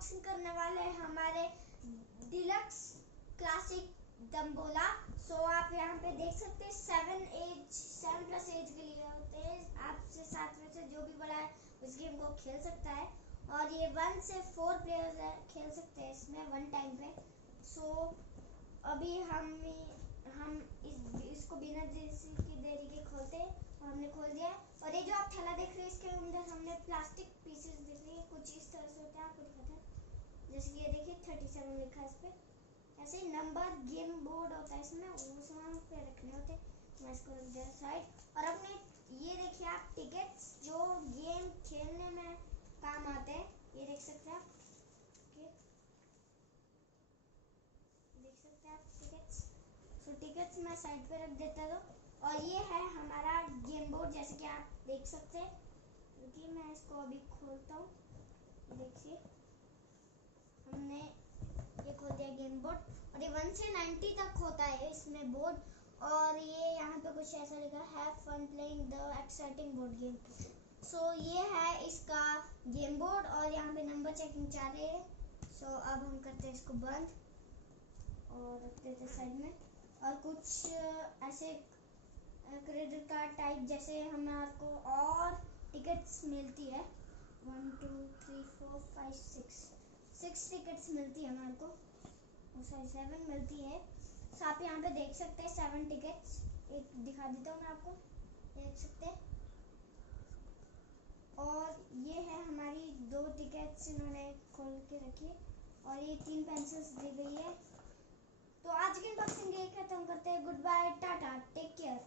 Unboxing करने वाले हैं हमारे डिलक्स क्लासिक दम्बोला। सो आप यहाँ पे देख सकते हैं 7+ एज के लिए होते हैं। आपसे 7 में से जो भी बड़ा है उस गेम को खेल सकता है और ये 1 से 4 प्लेयर्स खेल सकते हैं इसमें वन टाइम पे। सो अभी हम इसको बिना देरी के खोलते हैं और हमने खोल दिया है। और ये जो आप थैला देख रहे हैं इसके अंदर हमने प्लास्टिक पीसेस दिख रही है, कुछ इस तरह से होता है, आपको दिखाते हैं। जैसे कि ये देखिए 37 लिखा है इस पे। ऐसे ही नंबर गेम बोर्ड होता है इसमें, वो सामान पे रखने होते हैं। मैं इसको रख दिया साइड। और अपने ये देखिए आप टिकट्स जो गेम खेलने में काम आते हैं, ये देख सकते हैं आप। देख सकते हैं आप टिकट्स। तो टिकट्स मैं साइड पे रख देता हूँ। और ये है हमारा गेम बोर्ड, जैसे कि आप देख सकते हैं। क्योंकि मैं इसको अभी खोलता हूँ, देखिए हमने ये खोल दिया गेम बोर्ड। और ये 1 से 90 तक होता है इसमें बोर्ड। और ये यहाँ पे कुछ ऐसा लिखा है, have fun playing the exciting board game. So ये है इसका गेम बोर्ड और यहाँ पे नंबर चेकिंग चाह रहे हैं। सो अब हम करते हैं इसको बंद और रख देते साइड में। और कुछ ऐसे क्रेडिट कार्ड टाइप जैसे हमारे को और टिकट्स मिलती है। 1 2 3 4 5 6 टिकट्स मिलती है हमारे को, सॉरी 7 मिलती है। तो आप यहाँ पे देख सकते हैं 7 टिकट्स। एक दिखा देता हूँ मैं आपको, देख सकते हैं। और ये है हमारी 2 टिकट्स इन्होंने खोल के रखी और ये 3 पेंसिल्स दी गई है। तो आज की अनबॉक्सिंग ये खत्म करते हैं। Good bye, tata, take care.